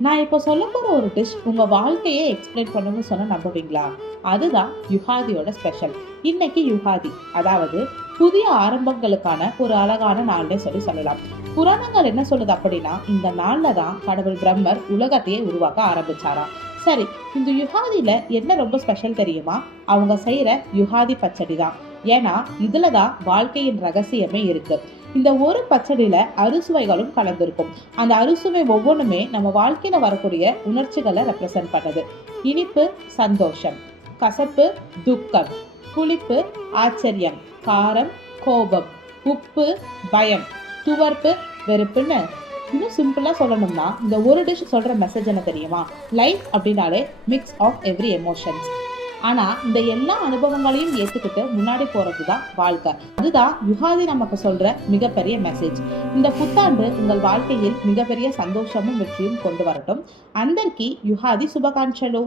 நான் இப்போ சொல்ல போற ஒரு டிஷ் உங்க வாழ்க்கையே எக்ஸ்பிளைன் பண்ணணும்னு சொன்னா நம்புவீங்களா? அதுதான் யுகாதியோட ஸ்பெஷல். இன்னைக்கு யுகாதி, அதாவது புதிய ஆரம்பங்களுக்கான ஒரு அழகான நாள்னே சொல்லலாம். புராணங்கள் என்ன சொல்லுது அப்படின்னா, இந்த நாள்ல தான் கடவுள் பிரம்மர் உலகத்தையே உருவாக்க ஆரம்பிச்சாராம். சரி, இந்த யுகாதியில என்ன ரொம்ப ஸ்பெஷல் தெரியுமா? அவங்க செய்யற யுகாதி பச்சடி தான். ஏன்னா இதுலதான் வாழ்க்கையின் ரகசியமே இருக்கு. இந்த ஒரு பச்சடியில அறுசுவைகளும் கலந்திருக்கும். அந்த அறுசுவை ஒவ்வொன்றுமே நம்ம வாழ்க்கையில வரக்கூடிய உணர்ச்சிகளை ரெப்ரசென்ட் பண்ணுது. இனிப்பு சந்தோஷம், கசப்பு துக்கம், புளிப்பு ஆச்சரியம், காரம் கோபம், உப்பு பயம், துவர்ப்பு வெறுப்புன்னு. இன்னும் சிம்பிளா சொல்லணும்னா இந்த ஒரு டிஷ் சொல்ற மெசேஜ் என்ன தெரியுமா? லைஃப் அப்படின்னாலே மிக்ஸ் ஆஃப் எவ்ரி எமோஷன்ஸ். ஆனா இந்த எல்லா அனுபவங்களையும் ஏத்துக்கிட்டு முன்னாடி போறதுதான் வாழ்க்கை. அதுதான் யுகாதி நமக்கு சொல்ற மிகப்பெரிய மெசேஜ். இந்த புத்தாண்டு உங்கள் வாழ்க்கையில் மிகப்பெரிய சந்தோஷமும் வெற்றியும் கொண்டு வரட்டும். అందరికీ యుగాది శుభాకాంక్షలు.